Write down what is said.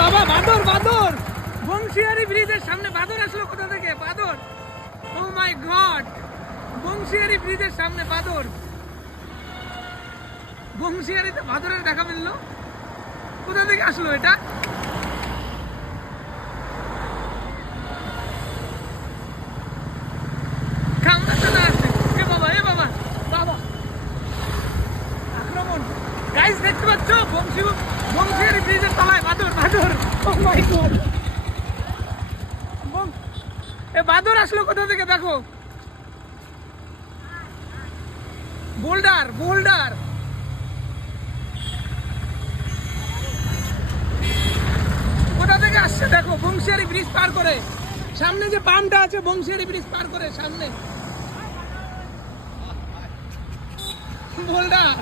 বাবা বাদর বাদর, বংশিয়ারি ব্রিজের সামনে বাদর আসলো কোথা থেকে? বাদর, ও মাই গড, বংশিয়ারি ব্রিজের সামনে বাদর। বংশিয়ারিতে বাদরের দেখা মিললো, কোথা থেকে আসলো এটা? কামড়া চলে আসছে, এ বাবা এ বাবা বাবা, আক্রমণ। গাইস দেখতে পাচ্ছ বংশিয়ারি ব্রিজের তলায় বাদর বাদর, ও মাই গড। এ বাদর আসলো কোথা থেকে দেখো, বোল্ডার বোল্ডার। কোথা থেকে আসছে দেখো, বংশিয়ারি ব্রিজ পার করে, সামনে যে পাম্পটা আছে বংশিয়ারি ব্রিজ পার করে সামনে বোল্ডার।